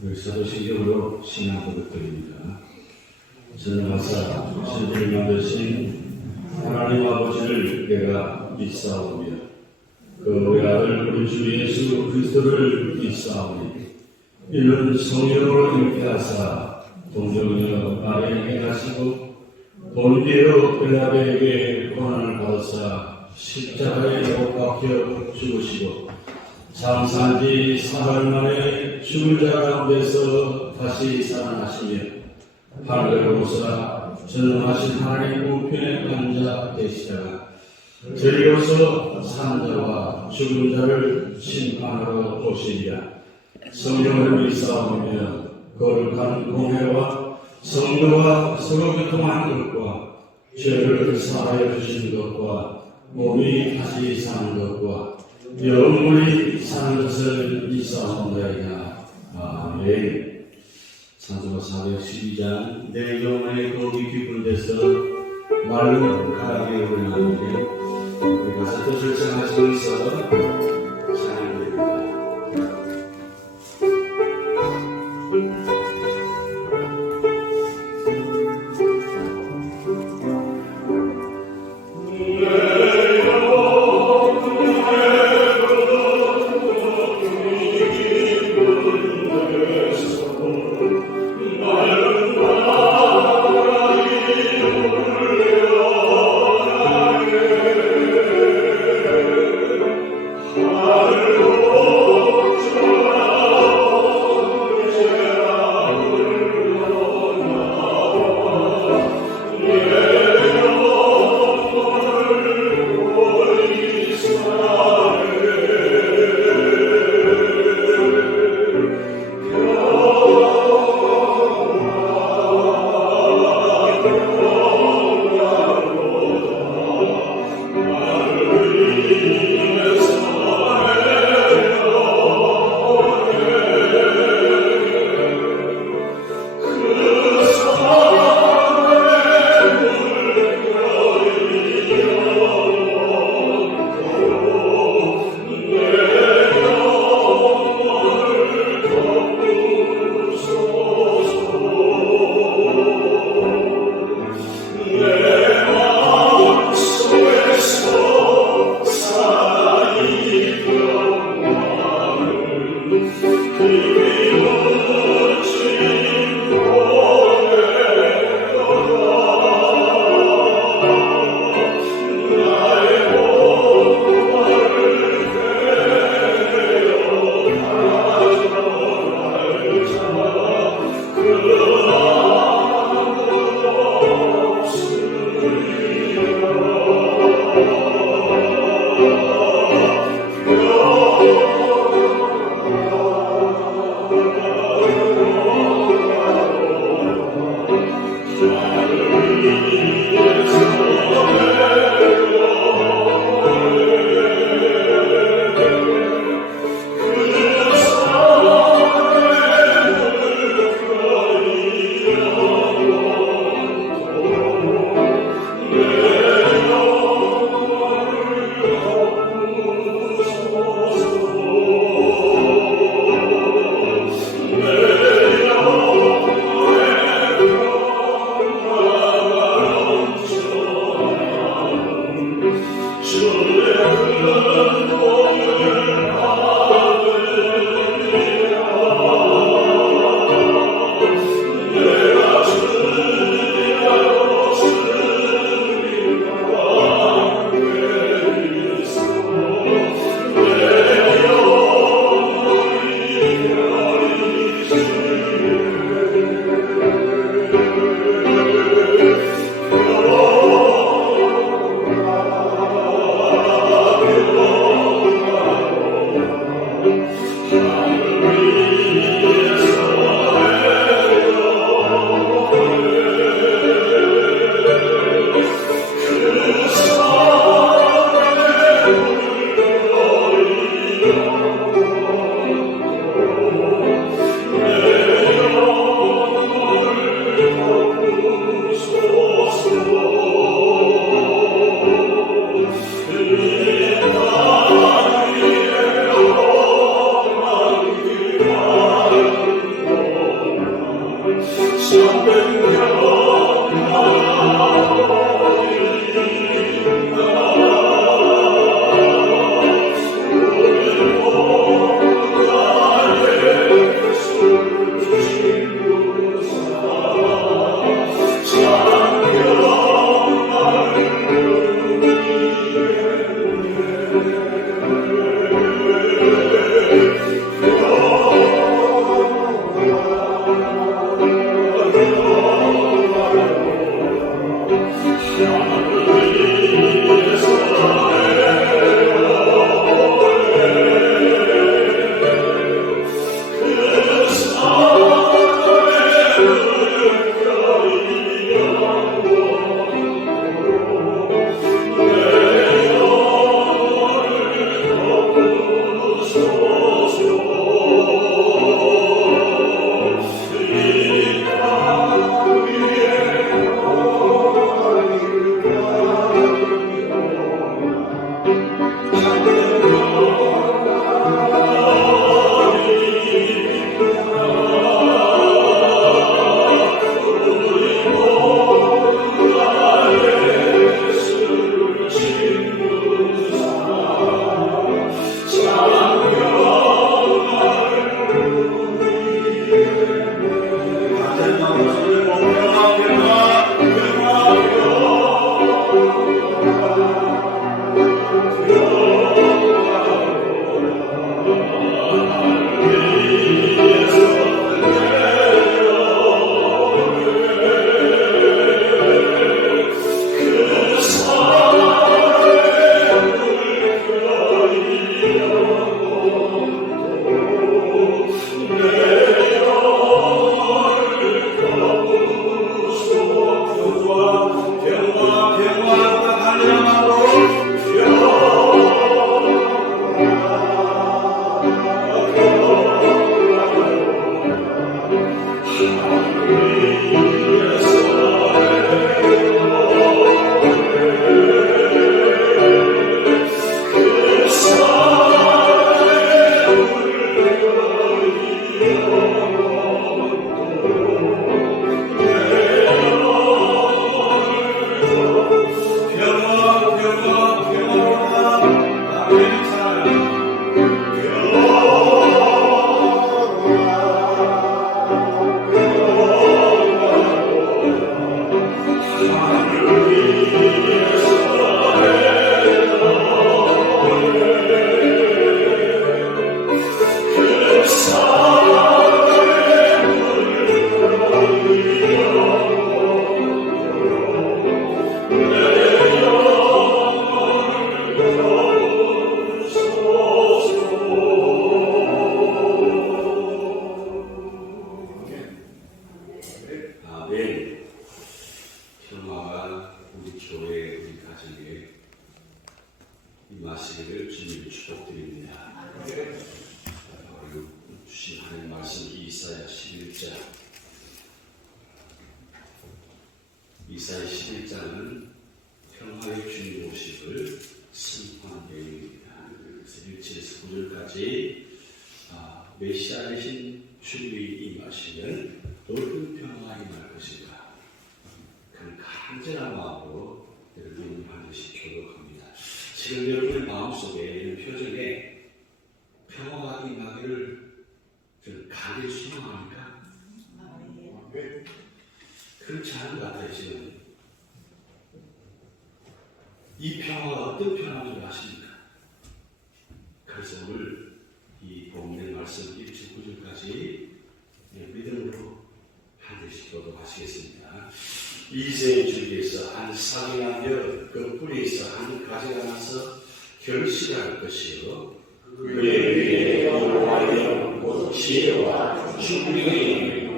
사도신경으로 신앙 고백드립니다. 전능하사 천지를 만드신 하나님 아버지를 내가 믿사오며 그 외아들 우리 주 예수 그리스도를 믿사오니 이는 성령으로 함께하사 동정녀 마리아에게 하시고 본디오 빌라도에게 고난을 받으사 십자가에 못 박혀 죽으시고 장사한 지 4일 만에 죽은 자 가운데서 다시 살아나시며 하늘로 오사 전능하신 하나님 우편에 앉아 계시다가 저리로서 산 자와 죽은 자를 심판하러 오시리라. 성령을 믿사오며 거룩한 공회와 성도와 서로 교통하는 것과 죄를 사하여 주신 것과 몸이 다시 사는 것과 영원히 사는 것을 믿사옵나이다. 아멘. 찬송가 412장 내 영혼의 거기 깊은 데서 마른 가락에 오르나오니 우리 가사 뜻을 전하시면서 찬양드립니다. 이사야 11장. 이사야 11장은 평화의 주님 오심을 선포한 내용입니다. 그래서 1절에서 9절까지 메시아 되신 주님이 임하시면 넓은 평화가 임할 것이다. 그 간절한 마음으로 여러분이 반드시 교독합니다. 지금 여러분의 마음속에 이런 표정에 평화가 임하기를 간절히 소망합니까? 그렇지 않은 것 같아요. 지금 이 평화가 어떤 평화인지 아십니까? 그래서 오늘 이 본문의 말씀 1절 9절까지 믿음으로 반드시 교독하시겠습니다. 이새의 줄기에서 한 싹이 나며 그 뿌리에서 한 가지가 나서 결실할 것이요 그의 위에 여호와의 곧 지혜와 충분히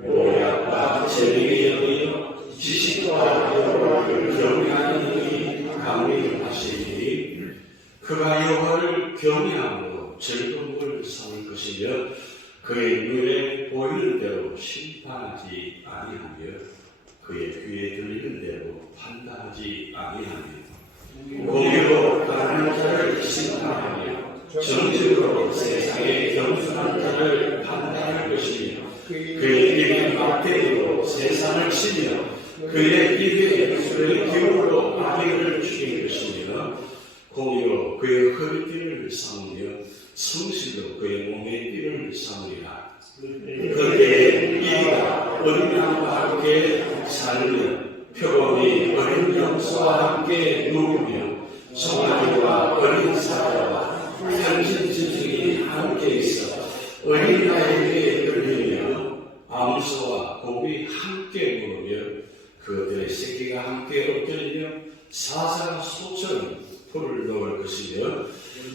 모략과 재능의 영이요 지식과 여호와를 경외하는 영이 강림하시니 그가 여호와를 경외함으로 즐거움을 삼을 것이며 그의 눈에 보이는 대로 심판하지 아니하며 그의 귀에 들리는 대로 판단하지 아니하며 공의로 가난한 자를 심판하며 정직으로 세상에 겸손한 자를 판단할 것이며 그의 입의 막대기로 세상을 치며 그의 입의 술의 기울로 아기를 죽인 것이며 공의로 그의 허리띠를 삼으며 성실로 그의 몸의 띠를 삼으리라. 그때에 이가 어린 양과 함께 살며 표범이 어린 염소와 함께 누우며 송아지와 어린 사자와 당신 짐승이 함께 있어 어린 아이에게 들리며 암소와 곱이 함께 물으며 그들의 새끼가 함께 엎드리며 사자가 소처럼 풀을 넣을 것이며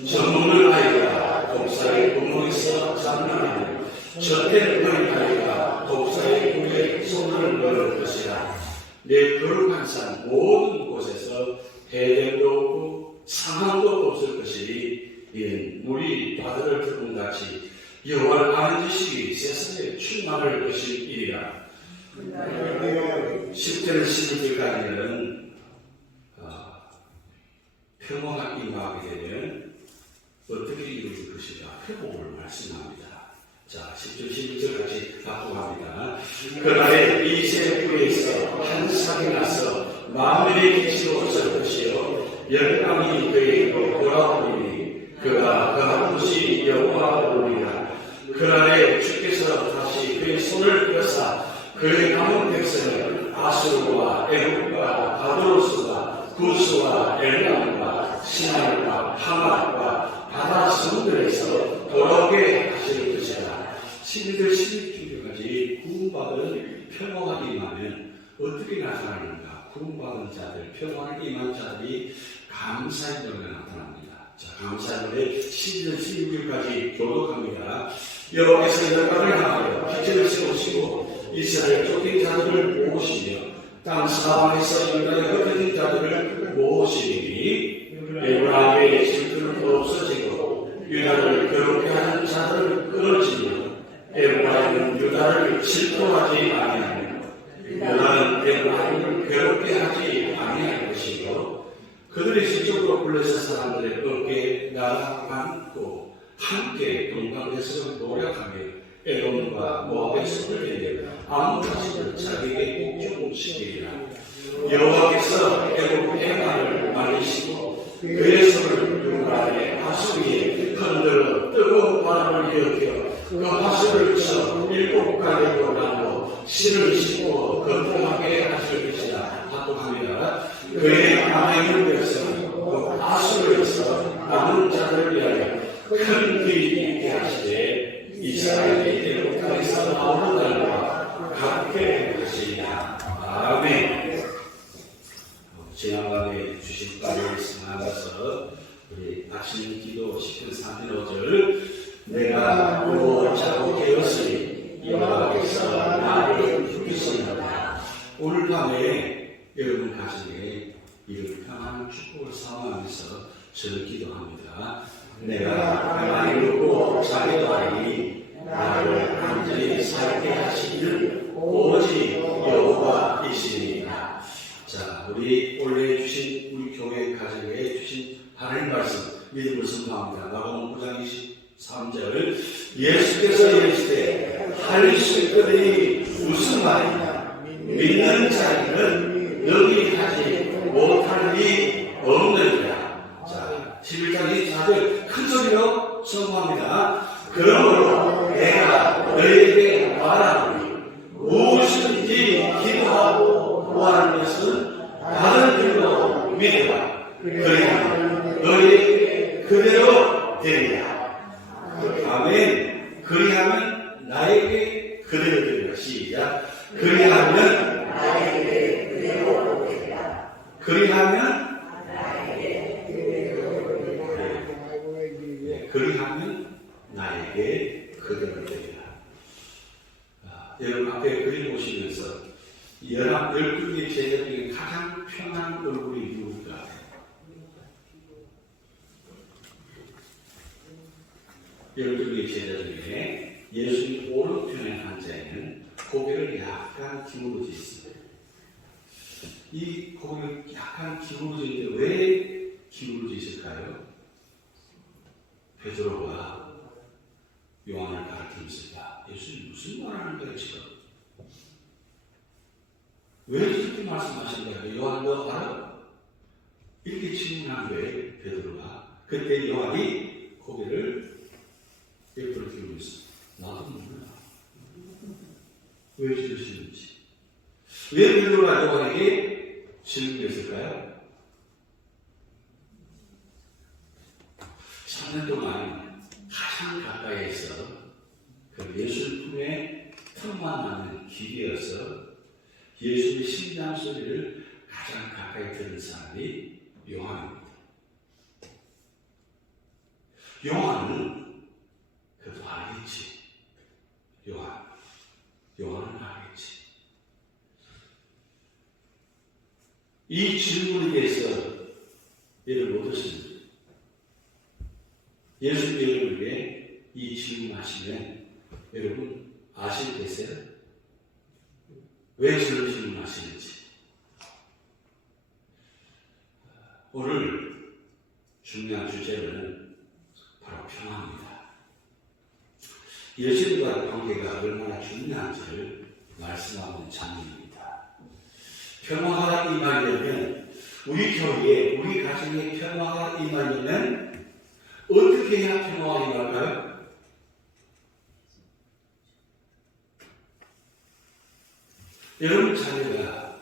젖먹는 아이가 독사의 구멍에서 장난하며 젖대는 어린 아이가 독사의 구에 손을 넣을 것이라. 내 거룩한 산 모든 곳에서 해됨도 없고 상함도 없을 것이니 이는 물이 바다를 들음같이 여호와를 아는 지식이 세상에 충만할 것이니라. 10절 11절까지는 평화가 임하게 되면 어떻게 이루어질 것인가 회복을 말씀합니다. 자, 10절 11절까지 바꾸합니다. 그날에 이새 뿌리에서 한 싹이 나서 만민의 빛으로 설 것이요 열방이 그에게로 돌아오리니 그가 그한 곳이 여호와로리라. 그날에 주께서 다시 그의 손을 펴사 그의 남은 백성을 아수르와 애굽과 바드로스와 구스와 엘람과 시나이와 하맛과 바다 성들에서 돌아오게 하실 것이다. 11절 16절까지 구원받은 평화가 임하면 어떻게 나타나는가? 구원받은 자들, 평화를 임한 자들이 감사의 노래가 나타납니다. 자, 감사의 노래 11절 16절까지 교독합니다. 여호와께서 열방을 향하여 빛을 세우시고 이스라엘 쫓긴 자들을 모으시며 땅 사방에서 인간의 흩어진 자들을 모으시니 에브라임의 질투는 없어지고 유다를 괴롭게 하는 자들을 끊어지며 에브라임은 유다를 질투하지 아니하며 유다는 에브라임을 괴롭게 하지 아니할 것이고 그들이 지적으로 불러서 사람들의 어깨에 나아가고 함께 동방에서 노력하며 에돔과 모압의 손을 내며 아무 자식을 자기에게 복종시키리라. 여호와께서 애굽 해만을 말리시고 그의 손을 유브라데 하수 위에 흔들어 뜨거운 바람을 일으켜 그 하수를 쳐 7가지로 나누어 실을 싣고 건강하게 하실 것이다. 합독합니다. 그의 남아 있는 백성은 그 하수를 쳐 남은 자들을 위하여 큰 길이 있게 하시되 이스라엘이 애굽 땅에서 나오는 날과 같게 하시리라. 아멘. 지난번에 주신 말씀을 나가서 우리 아침 기도 10편 3편 5절 내가 누워 자고 깨었으니 여호와께서 나를 부르시나이다. 오늘 밤에 여러분 가정에 이런 평안한 축복을 사모하면서 저를 기도합니다. 내가 가만히 누고 자기도 하니 나를 완전히 하나님 말씀 믿음을 선포합니다. 마가복음 9장 23절 예수께서 이르시되 할 수 있거든이 무슨 말이냐 믿는 자에게는 능히 하지 못할 일이 없느니라. 자, 11장 24절 큰 소리로 선포합니다. 그러므로 내가 너희에게 말하노니 무엇이든지 기도하고 구하는 것은 받은 줄로 믿어라. 그리하면 너희에게 그대로 되리라. 아멘. 그리하면 나에게 그대로 되리라. 시작. 그리하면 나에게 그대로 되리라. 그리하면 나에게 그대로 되리라. 그리하면 나에게 그대로 되리라. 여러분 앞에 그림 보시면서 12개의 제자 중에 가장 편한 얼굴이 누굴까? 열두개의 제자 중에 예수님 오른편에 한 자에는 고개를 약간 기울어져 있습니다. 이 고개를 약간 기울어져 있는데 왜 기울어져 있을까요? 베드로가 요한을 가르치면서 야, 예수님 무슨 말하는 거야 지금? 왜 이렇게 말씀하신 거야? 요한 너 알아? 이렇게 질문한 거예요 베드로가. 그때 요한이 고개를 옆으로 기울이면서 나도 몰라. 왜 지으시는지. 왜 베드로가 요한에게 질문했을까요? 3년 동안 가장 가까이에서 그 예수님 품에 틈만 나는 길이어서 예수의 심장 소리를 가장 가까이 듣는 사람이 요한입니다. 요한은 그래도 알겠지. 요한은 알겠지. 이 질문에 대해서 예를 얻었습니다. 예수님에게 이 질문하시면 여러분 아시겠어요? 왜 저런 질문하시는지. 오늘 중요한 주제는 바로 평화입니다. 예수님과의 관계가 얼마나 중요한지를 말씀하는 장면입니다. 평화가 임하려면 우리 교회에 우리 가정에 평화가 임하려면 어떻게 해야 평화가 임할까요? 여러분 자녀가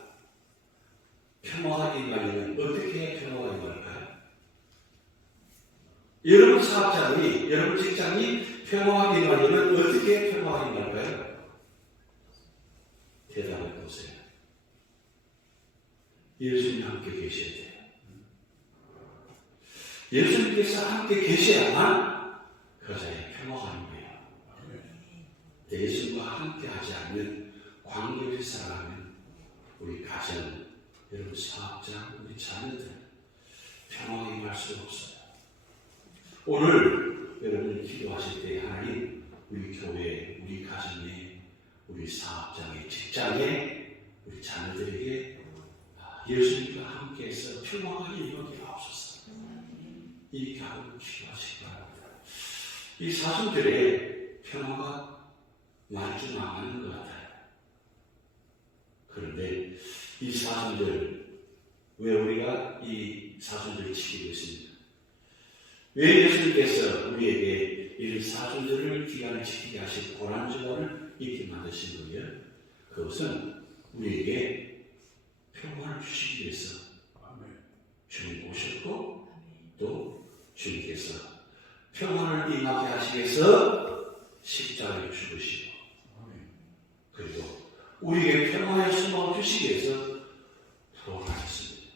평화가 임하려면 어떻게 해야 평화가 임할까요? 여러분 사업장이, 여러분 직장이 평화가 임하려면 어떻게 해야 평화가 임할까요? 대답해 보세요. 예수님 함께 계셔야 돼요. 예수님께서 함께 계셔야만 그 자리에 평화가 임해요. 예수님과 함께 하지 않는 관계를 살아가는 우리 가정, 여러분 사업장, 우리 자녀들 평화가 임할 수 없어요. 오늘 여러분이 기도하실 때 하나님 우리 교회, 우리 가정에, 우리 사업장에, 직장에, 우리 자녀들에게 예수님과 함께해서 평화가 임하게 하옵소서. 이 가운데 기도하시기 바랍니다. 이 사순절에 평화가 많이 좀 망하는 것 같아요. 그런데 이 사순절, 왜 우리가 이 사순절을 지키고 있습니까? 왜 예수님께서 우리에게 이 사순절을 기간을 지키게 하신 고난주간을 있게 만드신 거예요? 그것은 우리에게 평화를 주시기 위해서 주님 오셨고 또 주님께서 평화를 임하게 하시기 위해서 십자가를 죽으시고 그리고 우리에게 평화의 소망을 주시기 위해서 부활하셨습니다.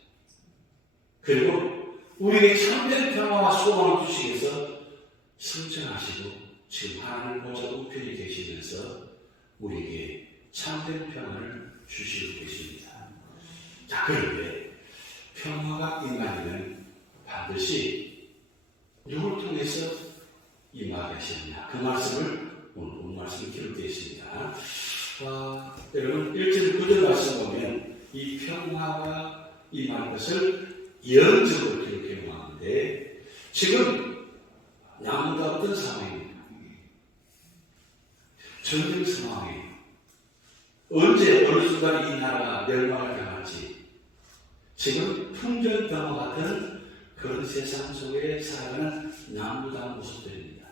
그리고 우리에게 참된 평화와 소망을 주시기 위해서 승천하시고 지금 하나님 보좌 우편에 계시면서 우리에게 참된 평화를 주시고 계십니다. 자, 그런데 평화가 임하려면 반드시 누굴 통해서 임하게 하시느냐. 그 말씀을 오늘 말씀이 기록되어 있습니다. 여러분 1절 9절 말씀 보면 이 평화가 임할 것을 예언적으로 기록해 놓았는데 지금 남도 어떤 상황입니까? 전쟁 상황이에요. 언제 어느 순간 이 나라가 멸망을 당할지 지금 풍전병과 같은 그런 세상 속에 살아가는 남부당 모습들입니다.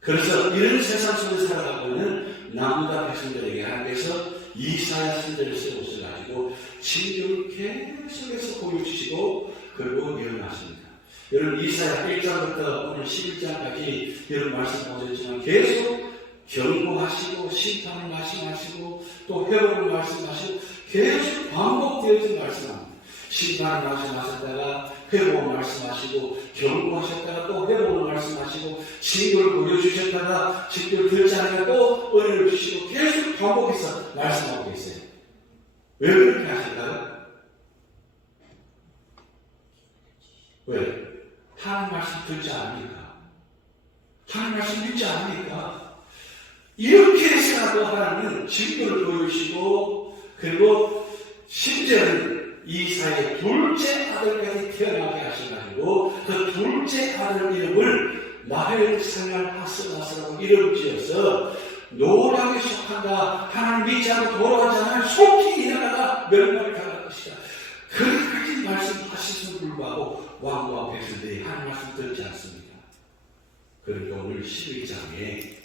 그래서 이런 세상 속에 살아가고 있는 남부당 백성들에게 하나님께서 이사야 선지자를 세우셔가지고 진리를 계속해서 보여주시고 그리고 예언하십니다. 여러분 이사야 1장부터 오늘 11장까지 여러분 말씀 보셨지만 계속 경고하시고 심판을 말씀하시고 또 회복을 말씀하시고 계속 반복되어진 말씀합니다. 심판을 말씀하셨다가 회복을 말씀하시고 경고하셨다가 또 회복을 말씀하시고 징조를 보여주셨다가 징조를 들지 않으면 또 은혜를 주시고 계속 반복해서 말씀하고 계세요. 왜 그렇게 하실까요? 왜? 하나님 말씀 듣지 않으니까. 하나님 말씀 믿지 않으니까. 이렇게 해서라도 하나님은 징조를 보여주시고 그리고 심지어는 이사의 둘째 아들까지 태어나게 하셔가지고 그 둘째 아들 이름을 마헬살랄하스라고 이름을 지어서 노랑에 속한다. 하나님 믿지 않고 돌아가지 않으면 속히 이 나라가 멸망을 당할 것이다. 그렇게 말씀하시면서 불구하고 왕과 백성들이 하나님 말씀 듣지 않습니다. 그러니까 오늘 11장에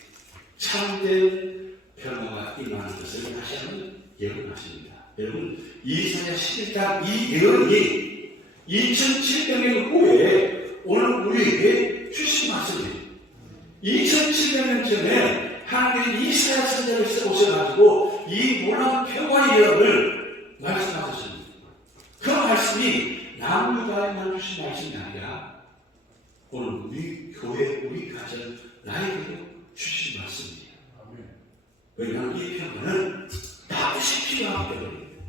참된 평화가 임하는 것을 다시 한번 예언하십니다. 여러분 이사야 11장 이 예언이 2700년 후에 오늘 우리에게 주신 말씀이에요. 2700년 전에 하나님이 이사야 선지자를 오셔가지고 이 놀라운 평화의 예언을 말씀하셨습니다. 그 말씀이 남유다에만 주신 말씀이 아니라 오늘 우리 교회, 우리 가정, 나에게도 주신 말씀입니다. 왜냐하면 이 평화는 반드시 필요하기 때문입니다.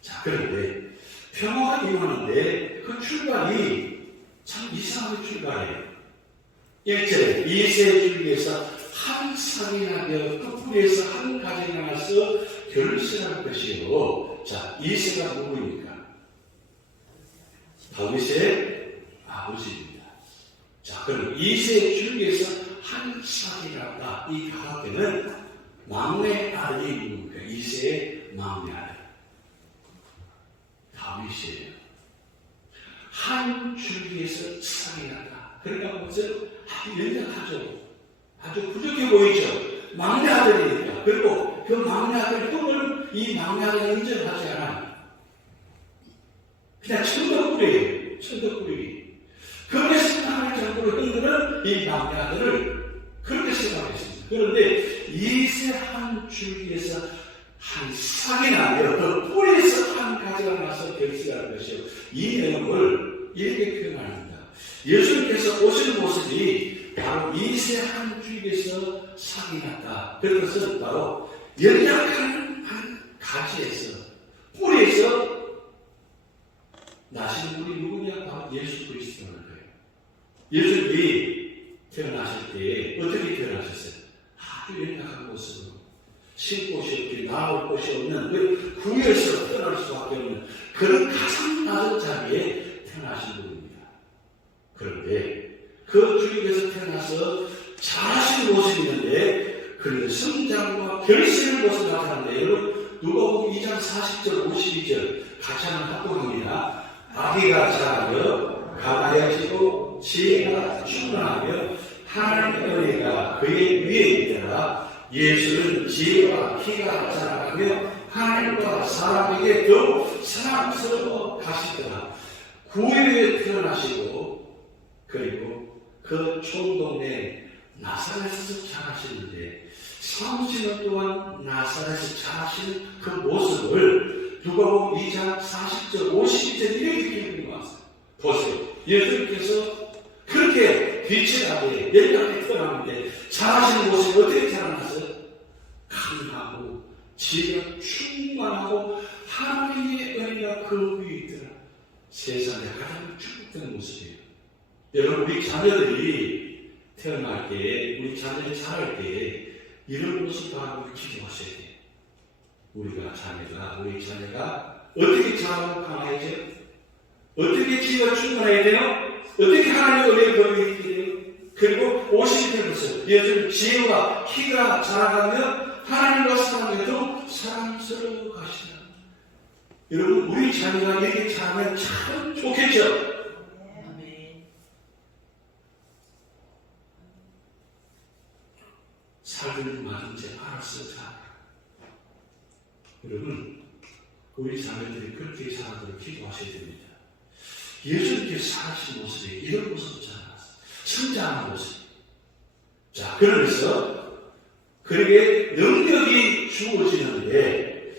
자, 그런데 평화가 임하는데 그 출발이 참 이상하게 출발해요. 1절 이새의 줄기에서 한 쌍이 나며 그 뿌리에서 한 가지가 나서 결실할 것이요. 자, 이새가 누구입니까? 다윗의 아버지입니다. 자, 그럼 이새의 줄기에서 한 쌍이 났다. 이 가락에는 막내 아들이 누굽니까? 이새의 막내 아들. 다윗이에요. 한 줄기에서 쌍이 났다. 그러니까 뭐죠? 연약하죠. 아주 부족해 보이죠. 막내 아들이니까. 그리고 그 막내 아들 또는 이 막내 아들을 인정하지 않아요. 그냥 천덕꾸리예요. 천덕꾸리. 그래서 하나님 정부를 흔드는 이 막내 아들을 그렇게 생각했습니다. 그런데 이새 한 줄기에서 한 쌍이 나며 그 뿌리에서 한 가지가 나서 결실할 것이요. 이 내용을 이렇게 표현합니다. 예수님께서 오시는 모습이 바로 이새 한 줄기에서 쌍이 났다. 그것은 바로 연약한 한 가지에서 뿌리에서 나신 분이 누구냐? 바로 예수 그리스도라는 거예요. 예수님이 태어나실 때 어떻게 태어나셨어요? 아주 연약한 모습으로 쉴 곳이 없기, 나올 곳이 없는 그 구에서 태어날 수밖에 없는 그런 가장 낮은 자리에 태어나신 분입니다. 그런데 그 주님께서 태어나서 잘하신 모습이 있는데 그런데 성장과 결실을 모습 나타나는데 여러분 누가복음 2장 40절 52절 같이 한번 합독합니다. 아기가 자라며 가다해지고 지혜가 충만하며 하나님의 은혜가 그의 위에 있더라. 예수는 지혜와 키가 자라가며 하나님과 사람에게 더욱 사랑스러워 가시더라. 9일에 태어나시고 그리고 그 총동네 나사렛에서 자라시는데 30년 동안 나사렛에서 자라시는 그 모습을 누가복음 2장 40절 52절 이렇게 기록해 왔어요. 보세요. 예수님께서 그렇게 비치하게 연약하게 태어났는데 자라시는 모습이 어떻게 자라났어요? 강하고 지혜가 충만하고 하나님의 은혜가 그 위에 있더라. 세상에 가장 축복된 모습이에요. 여러분 우리 자녀들이 태어날 때 우리 자녀들이 자랄 때 이런 모습 바라고 기도하셔야 돼요. 우리 자녀가 어떻게 자라고 강해져요? 어떻게 지혜가 충만해야 돼요? 어떻게 하나님의 은혜를 거두게 돼요? 그리고 50절부터 예수님 지혜와 키가 자라가며 하나님과 사람에도 사랑스러워 가시다. 여러분, 우리 자녀가 이렇게 자라면 참 좋겠죠? 살든 마든지 알아서 자. 여러분, 우리 자녀들이 그렇게 자라도록 기도하셔야 됩니다. 예수님께서 사신 모습이 이런 모습을 자라났어요. 성장하는 모습. 자, 그러면서 그에게 능력이 주어지는데,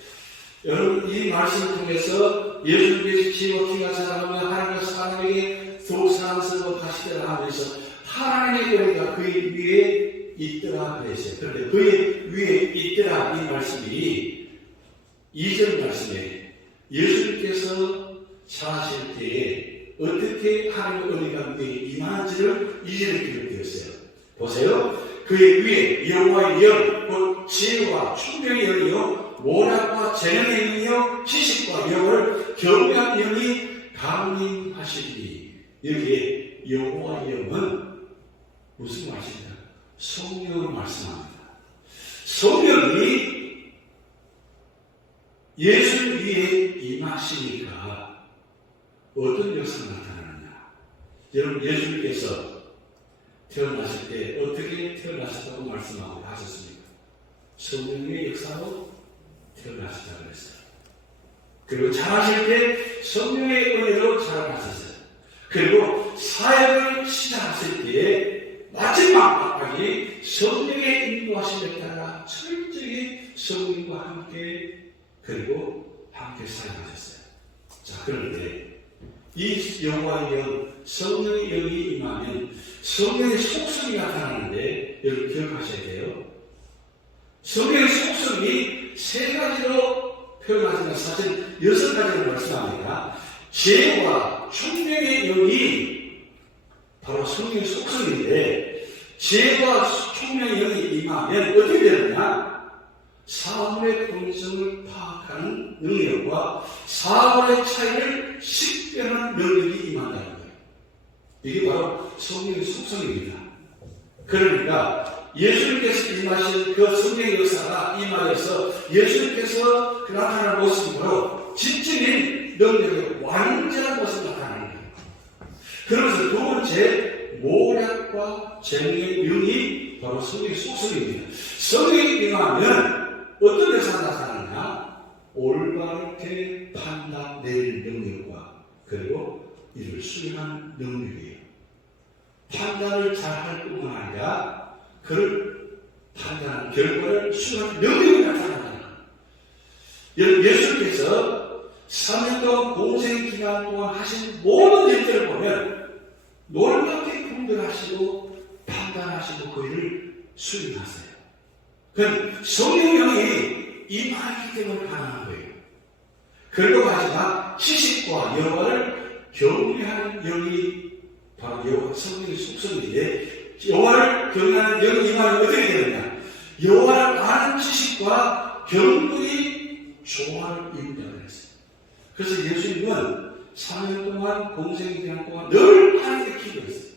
여러분, 이 말씀을 통해서 예수님께서 지혜와 키가 자라가며 하나님과 사람에게 더욱 사랑스러워 가시더라 하면서 하나님의 은혜가 그의 위에 있더라 그랬어요. 그런데 그의 위에 있더라 이 말씀이 이전 말씀에 예수님께서 사실 때에 어떻게 하나님의 은혜가 위에 임하는지를 이전에 기록되었어요. 보세요. 그의 위에 여호와의 영, 곧 지혜와 충명의 영이요 모략과 재능의 영이요 지식과 영을 경외한 영이 강림하시리니, 여기에 여호와의 영은 무슨 말씀입니까? 성령을 말씀합니다. 성령이 예수 위에 임하시니까 어떤 역사가 나타나느냐? 여러분, 예수님께서 태어나실 때 어떻게 태어나셨다고 말씀하고 하셨습니까? 성령의 역사로 태어나셨다고 그랬어요. 그리고 자라실 때 성령의 은혜로 자라나셨어요. 그리고 사역을 시작하실 때에 마지막까지 성령의 인도하심에 따라 철저히 성령과 함께 그리고 함께 사역하셨어요. 자, 그런데 이 여호와의 영, 성령의 영이 임하면 성령의 속성이 나타나는데 여러분 기억하셔야 돼요. 성령의 속성이 세 가지로 표현하지만 사실 6가지를 말씀합니다. 지혜와 총명의 영이 바로 성령의 속성인데, 지혜와 총명의 영이 임하면 어떻게 되느냐? 사물의 본성을 파악하는 능력과 사물의 차이를 식별하는 능력이 임한다는 거예요. 이게 바로 성령의 속성입니다. 그러니까 예수님께서 임하신 그 성령의 역사가 임하여서 예수님께서 그 나타나는 모습으로 지적인 능력의 완전한 모습을 나타나는 거예요. 그러면서 두 번째, 모략과 재능의 영이 바로 성령의 속성입니다. 성령이 임하면 어떤 역사가 나타나느냐? 올바르게 판단 내릴 능력과 그리고 이를 수행하는 능력이에요. 판단을 잘할 뿐만 아니라 그를 판단하는 결과를 수행하는 능력이 나타난다. 예수님께서 3년 동안 공생 기간 동안 하신 모든 일들을 보면 놀랍게 분별하시고 판단하시고 그 일을 수행하세요. 그럼 성령이 임하기 때문에 가능한 거예요. 그리고 마지막 지식과 여호와를 경외하는 영이 바로 여호와 성령의 속성인데, 여호와를 경외하는 영이 임하면 어떻게 되느냐? 여호와를 아는 지식과 경륜이 조화를 이룬다고 했어요. 그래서 예수님은 3년 동안 공생기간 동안 늘 하나님께 기도했어요.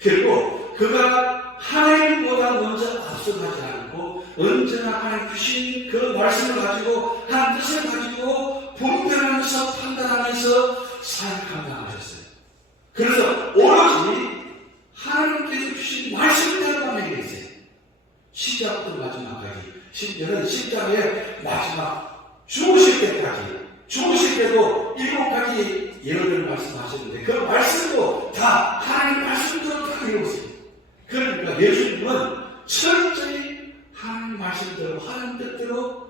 그리고 그가 하나님보다 먼저 앞서가지 않고 언제나 하나님 주신 그 말씀을 가지고 하나님 뜻을 가지고 분별하면서 판단하면서 사역 감당하셨어요. 그래서 오로지 하나님께서 주신 말씀대로만 행했어요. 시작부터 마지막까지. 심지어는 십자가의 마지막 죽으실 때도 7가지 예언을 말씀하셨는데 그 말씀도 다 하나님 말씀대로 다 이루었어요. 그러니까 예수님은 철저히 하나님 말씀대로 하나님 뜻대로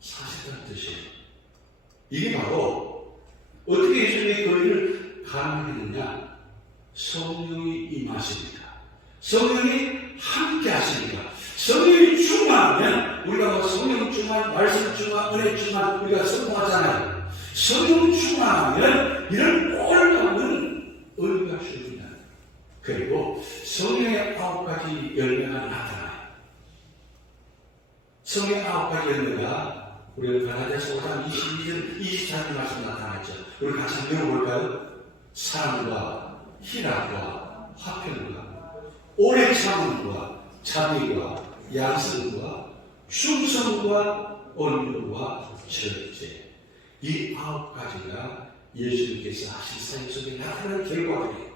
사셨다는 뜻이에요. 이게 바로 어떻게 예수님이 그 일을 가능했느냐? 성령이 임하십니다. 성령이 함께 하십니다. 성령이 충만하면 우리가 뭐 성령 충만, 말씀 충만, 은혜 충만 우리가 성공하잖아요. 성령 충만하면 이런 놀라운 은혜가 주어집니다. 그리고 성령의 9가지 열매가 나타나요. 성령의 9가지 열매가 우리가 갈라디아서 5장 22절, 24절 말씀 나타났죠. 우리 같이 한번 읽어볼까요? 사랑과 희락과 화평과 오래 참음과 자비와 양성과 충성과 온유와 절제, 이 9가지가 예수님께서 하신 사역 속에 나타난 결과들이에요.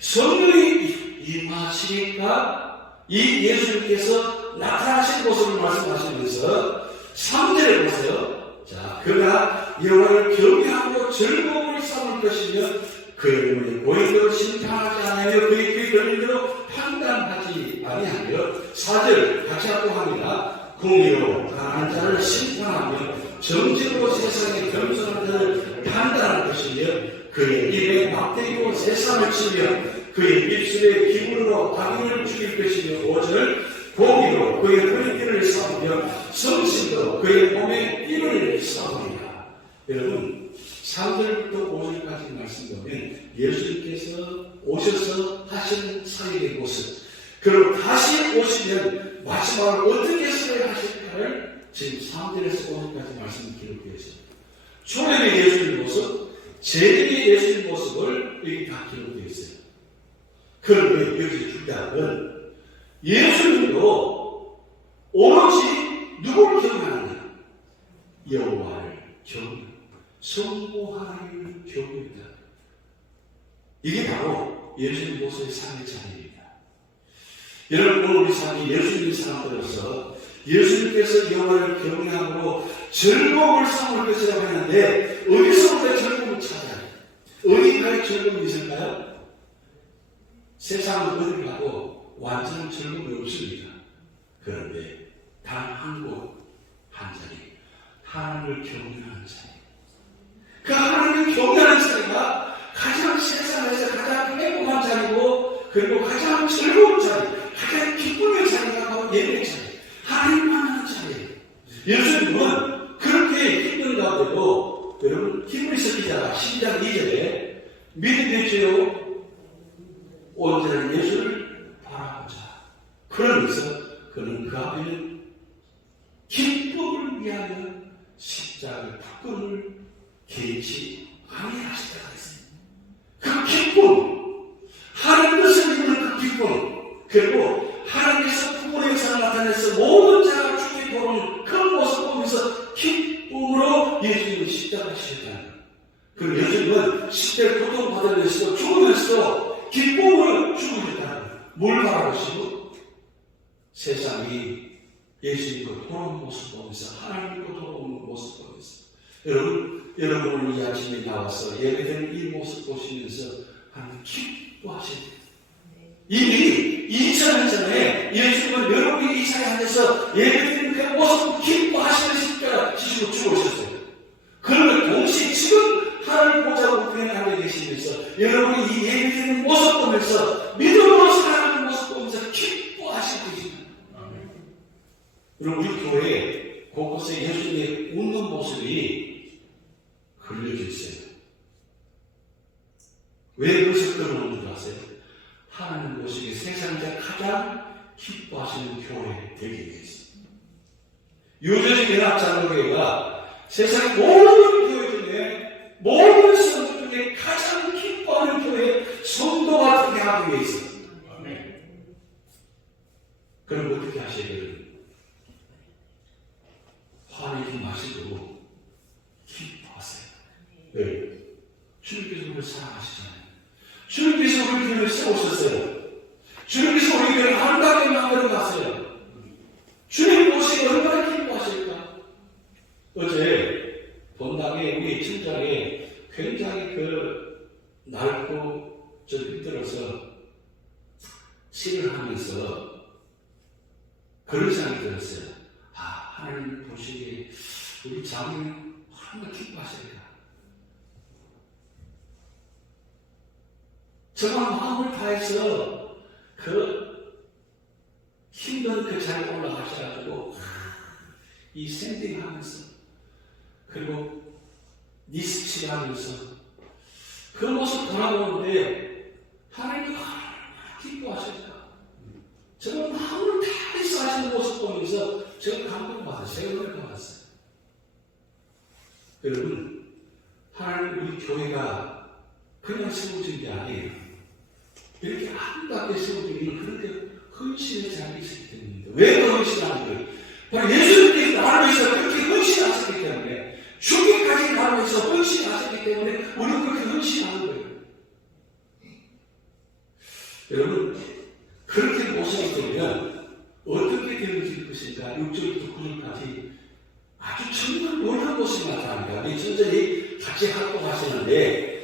성령이 임하시니까 이 예수님께서 나타나신 모습을 말씀하시면서 3절에 보세요. 자, 그가 여호와를 경외하고 즐거움을 삼을 것이며 그의 눈에 고인으로 심판하지 않으며 그의 귀에 들린 대로 판단하지 아니하며 4절 같이 합동합니다. 공의로 강한 자를 심판하며 정직으로 세상에 겸손한 자를 판단할 것이며 그의 입에 막대기로 세상을 치며 그의 입술에 기분으로 악인을 죽일 것이며 5절 공의로 그의 허리띠를 삼으며 성실로 그의 몸에 띠를 삼으리라. 여러분 3절부터 5절까지 말씀 보면 예수님께서 오셔서 하신 사역의 모습, 그리고 다시 오시면 마지막으로 어떻게 사역을 하실까를 지금 3절에서 5절까지 말씀을 기록되어 있습니다. 초림의 예수님 모습, 재림의 예수님 모습을 여기 다 기록되어 있어요. 그런데 여기 중요한 예수님도 오로지 누구를 경외하느냐? 여호와를 경외, 성부 하나님을 경외한다. 이게 바로 예수님 모습의 삶의 자리입니다. 여러분, 오늘 우리 삶이 예수님 사람들로서 예수님께서 여호와를 경외함으로 즐거움을 삼을 것이라고 했는데 어디서부터 즐거움을 찾아야 해요? 어디까지 즐거움이 있을까요? 세상은 어디 가도 완전한 즐거움이 없습니다. 그런데 단 한 곳, 한 자리, 하나님을 경외하는 자리. 그 하나님을 경외하는 자리가 가장 세상에서 가장 행복한 자리고, 그리고 가장 즐거운 자리, 가장 기쁨의 자리가 바로 예배의 자리, 하나님만 하는 자리예요. 예수님은 그렇게 힘든 가운데도 여러분 히브리서 기자가 12장 2절에 믿음의 주요 온전한 예수를 바라보자. 그러면서 그는 그 앞에는 기쁨을 위하여 십자가의 부끄를 개의치 아니하시다가 했습니다. 그 기쁨, 하나님 뜻을 이루는 그 기쁨, 그리고 하나님께서 부모의 역사를 나타내서 모든 자가 주께 보는 그 모습을 보면서 기쁨으로 예수님을 십자가에 지셨다는 거예요. 그리고 예수님은 십자가에 고통받으면서도 죽으면서도 기쁨으로 죽으셨다는 거예요. 뭘 바라보시고? 세상이 예수님과 돌아오는 모습을 보면서, 하나님과 돌아오는 모습을 보면서, 여러분 오늘 이 아침에 나와서 예배드리는 이 모습 보시면서 하나님 기뻐하셔야 돼요. 이미 2000년 전에 예수님은 여러분이 이 자리에 앉아서 예배드리는 그 모습을 기뻐하시는 십자가 지시고 죽으셨어요. 그러면 동시에 지금 하나님 보좌 우편에 앉아 계시면서 여러분이 이 예배드리는 모습 보면서 믿음으로 살아가는 모습 보면서 기뻐하시고 계십니다. 그리고 우리 교회에 곳곳에 예수님의 웃는 모습이 그려져 있어요. 왜 그것을 끌어오는 줄 아세요? 하나님 모습이 세상에서 가장 기뻐하시는 교회 되기 위해서. 유저지 연합장로교회가 세상 모든 교회 중에, 모든 성도 중에 가장 기뻐하는 교회, 성도가 되게 하기 위해서. 그럼 어떻게 하셔야 돼요? 화내지 마시고 기뻐하세요. 네. 주님께서 우리를 사랑하시잖아요. 주님께서 우리 교회를 세우셨어요. 주님께서 우리 교회를 아름답게 만들어놨어요. 주님 보시고 얼마나 기뻐하실까? 어제 본당에 우리 친장에 굉장히 낡고 좀 힘들어서 시를 하면서 그런 생각이 들었어요. 하나님 보시기에 우리 자매는 얼마나 기뻐하실까? 정말 마음을 다해서 힘든 그 자리에 올라가셔가지고 이 샌딩 하면서, 그리고 니스치 하면서 그 모습 돌아보는데 하나님이 얼마나 기뻐하실까? 정말 마음을 다해서 하시는 모습 보면서 제가 감동받았어요. 제가 은혜를 받았어요. 여러분, 하나님 우리 교회가 그냥 세워진 게 아니에요. 이렇게 아름답게 세워진 게 그렇게 헌신의 자리에 있었기 때문입니다. 왜 그 헌신하는 거예요? 바로 예수님께서 나를 위해서 그렇게 헌신하셨기 때문에, 죽기까지 나를 위해서 헌신하셨기 때문에 우리는 그렇게 헌신하는 거예요. 여러분, 그렇게 모습이 되면 어떻게 되어질 것인가? 6절부터 9절까지 아주 정말 놀라운 모습이 나타납니다. 우리 천천히 같이 활동하시는데,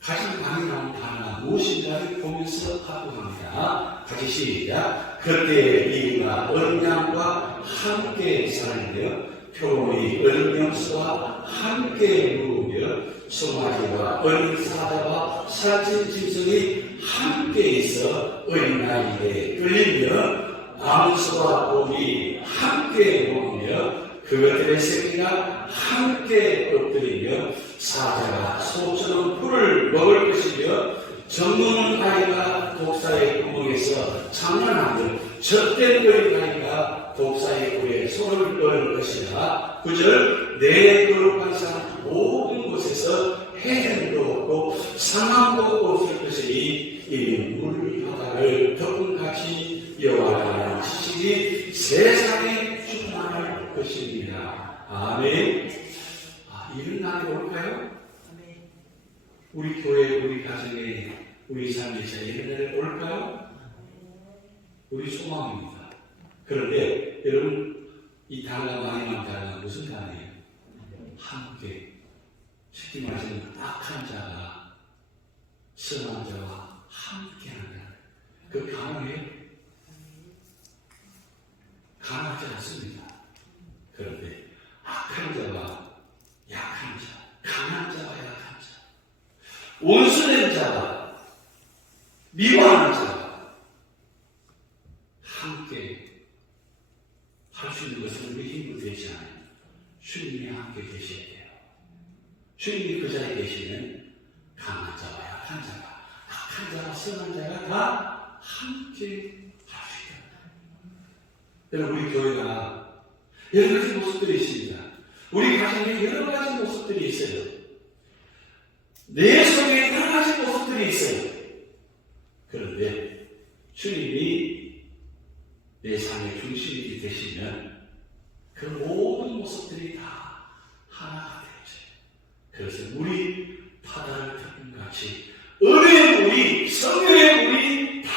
가장 많이 나온 단어가 무엇인가를 보면서 활동합니다. 같이 시작. 그때 이가 어린 양과 함께 사는데요, 표범이 어린 염소와 함께 누우며 송아지와 어린 사자와 살찐 짐승이 함께 있어 어린아이에 끌리며 암소와 곰이 함께 먹으며 그것들의 새끼가 함께 엎드리며 사자가 소처럼 풀을 먹을 것이며 젖먹는 아이가 독사의 구멍에서 장난하듯 젖된 어린 아이가 독사의 꿀에 손을 넣을 것이라. 9절 내 거룩한 산 모든 곳에서 해변도 없고 상함도 없을 것이니 이 물 바다를 덮은같이 여호와의 지식이 세상에 충만할 것입니다. 아멘. 이런 날이 올까요? 우리 교회, 우리 가정에, 우리 삶에서 이런 날이 올까요? 우리 소망입니다. 그런데 여러분, 이 단어가 많이 나온 단어가 무슨 단어예요? 함께. 쉽게 말하자면 악한 자가 선한 자와 함께한다. 그 가능해요? 가능하지 않습니다. 그런데 악한 자와 약한 자, 강한 자와 약한 자, 원수된 자와 미워하는 자와 함께 할 수 있는 것은 우리 힘으로 되지 않아요. 주님이 함께 계셔야 돼요. 주님이 그 자리에 계시면 강한 자와 약한 자가, 악한 자와 선한 자가 다 함께 할 수 있다. 여러분, 우리 교회가 여러 가지 모습들이 있습니다. 우리 가정에 여러 가지 모습들이 있어요. 내 속에 여러 가지 모습들이 있어요. 그런데 주님이 내 삶의 중심이 되시면 그 모든 모습들이 다 하나가 되죠. 그래서 물이 바다를 덮은같이 은혜의 물이, 성령의 물이 다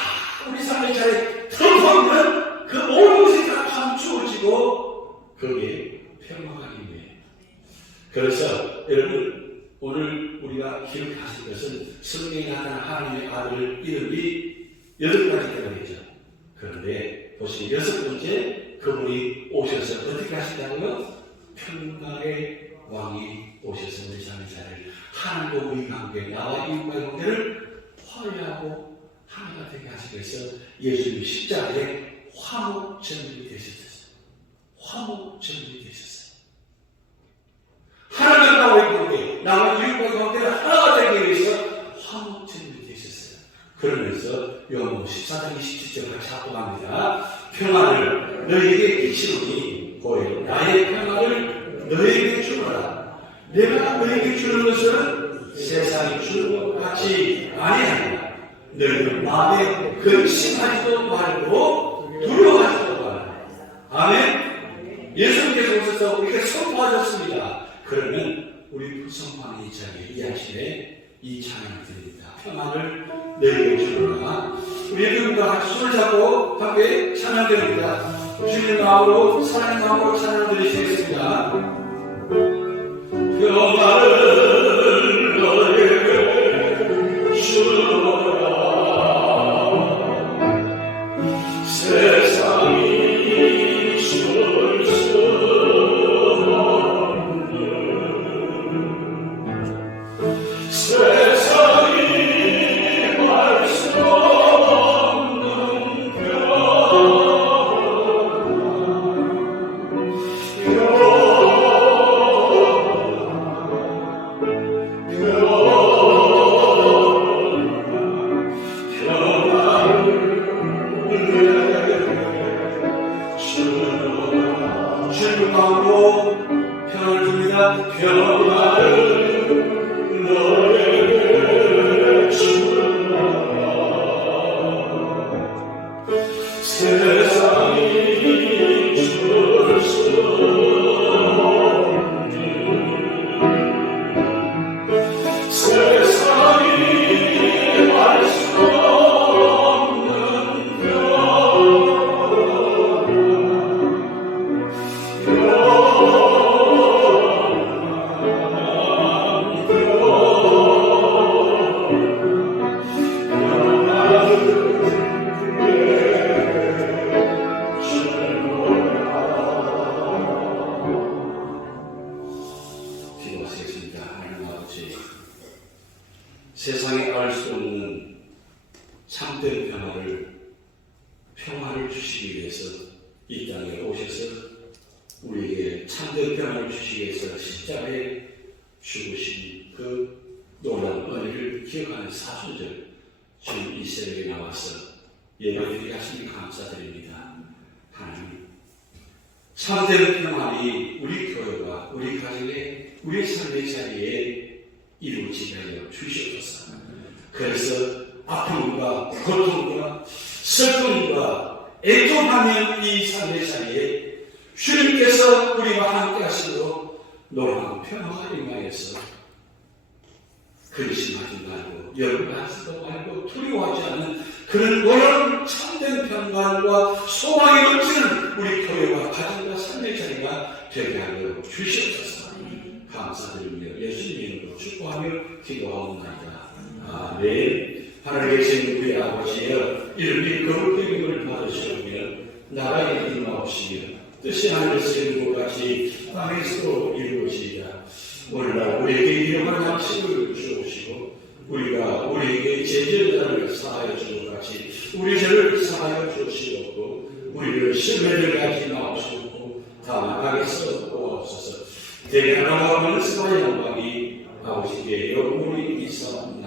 우리 삶의 자리에 덮어오면 그 모든 것이 다 감추어지고 거기에 평화가 있네요. 그래서 여러분, 오늘 우리가 기억하실 것은 성령이 나타난 하나님의 아들 이름이 8가지가 되죠. 그런데 보시면 6번째, 그분이 오셔서 어떻게 하시냐고요? 평강의 왕이 오셔서 우리 삶의 자리를 하나님과 우리 관계, 나와 이웃과의 관계를 화해하고 하나가 되게 하시기 위해서 예수님이 십자가에 화목제물이 되셨어요. 화목제물이 되셨어요. 하나님과 나와의 관계, 나와 이웃과의 관계를 하나가 되기 위해서 화목제물이 되셨어요. 그러면서 요한복음 14장 27절 같이 합독합니다. 평안을 너희에게 끼치노니 고해 나의 평안을 너희에게 주노라. 내가 너희에게 주는 것은 세상이 주는 것 같이 아니하니라. 너희는 마음에 근심하지도 말고 두려워하지도 말라. 아멘. 예수님께서 오셔서 우리에게 선포하셨습니다. 그러면 우리 선포하는 이 자리에 이 아침에 이 찬양을 드립니다. 평안을 너희에게 주노라. 우리 여러분과 같이 손을 잡고 함께 찬양 드립니다. 주님의 마음으로, 사랑의 마음으로 찬양 드리시겠습니다. 평안을 너희에게 주노라. 세상이 줄 수 없는 세상이 말 수 없는 주님 마음으로 평안을 줍니다. 평안을 너에게 세상에 알 수 없는 참된 평화를 주시기 위해서 이 땅에 오셔서 우리에게 참된 평화를 주시기 위해서 십자가에 죽으신 그 놀라운 은혜를 기억하는 사순절 주님 이 새벽에 나와서 예배드리게 하시니 감사드립니다. 하나님, 참된 평안이 우리 교회와 우리 가정의 우리 삶의 자리에 이루어지게 하여 주시옵소서. 그래서 아픔과 고통과 슬픔과 애통하는 이 삶의 자리에 주님께서 우리와 함께 하시고 놀라운 평화가 임하여서 근심하지 말고 열받지도 말고 두려워하지 않는 그런 놀라운 참된 평안과 소망이 넘치는 우리 교회와 가정과 삶의 자리가 되게 하여 주시옵소서. 감사드리며 예수님 이름으로 축복하며 기도하옵나이다. 아멘. 하늘에 계신 우리 아버지여, 이름이 거룩히 여김을 받으시오며 나라의 임하옵시며 뜻이 하늘에서 이룬 것 같이 땅에서도 이루어지이다. 오늘날 우리에게 일용할 양식을 주옵시고 우리가 우리에게 죄지은 자를 사하여 준 것 같이 우리 죄를 사하여 주시옵고 우리를 시험에 가지 마옵시고 다만 악에서 구하옵소서. 대개 하나님과 말씀의 영광이 아버지께 영원히 있사옵나이다.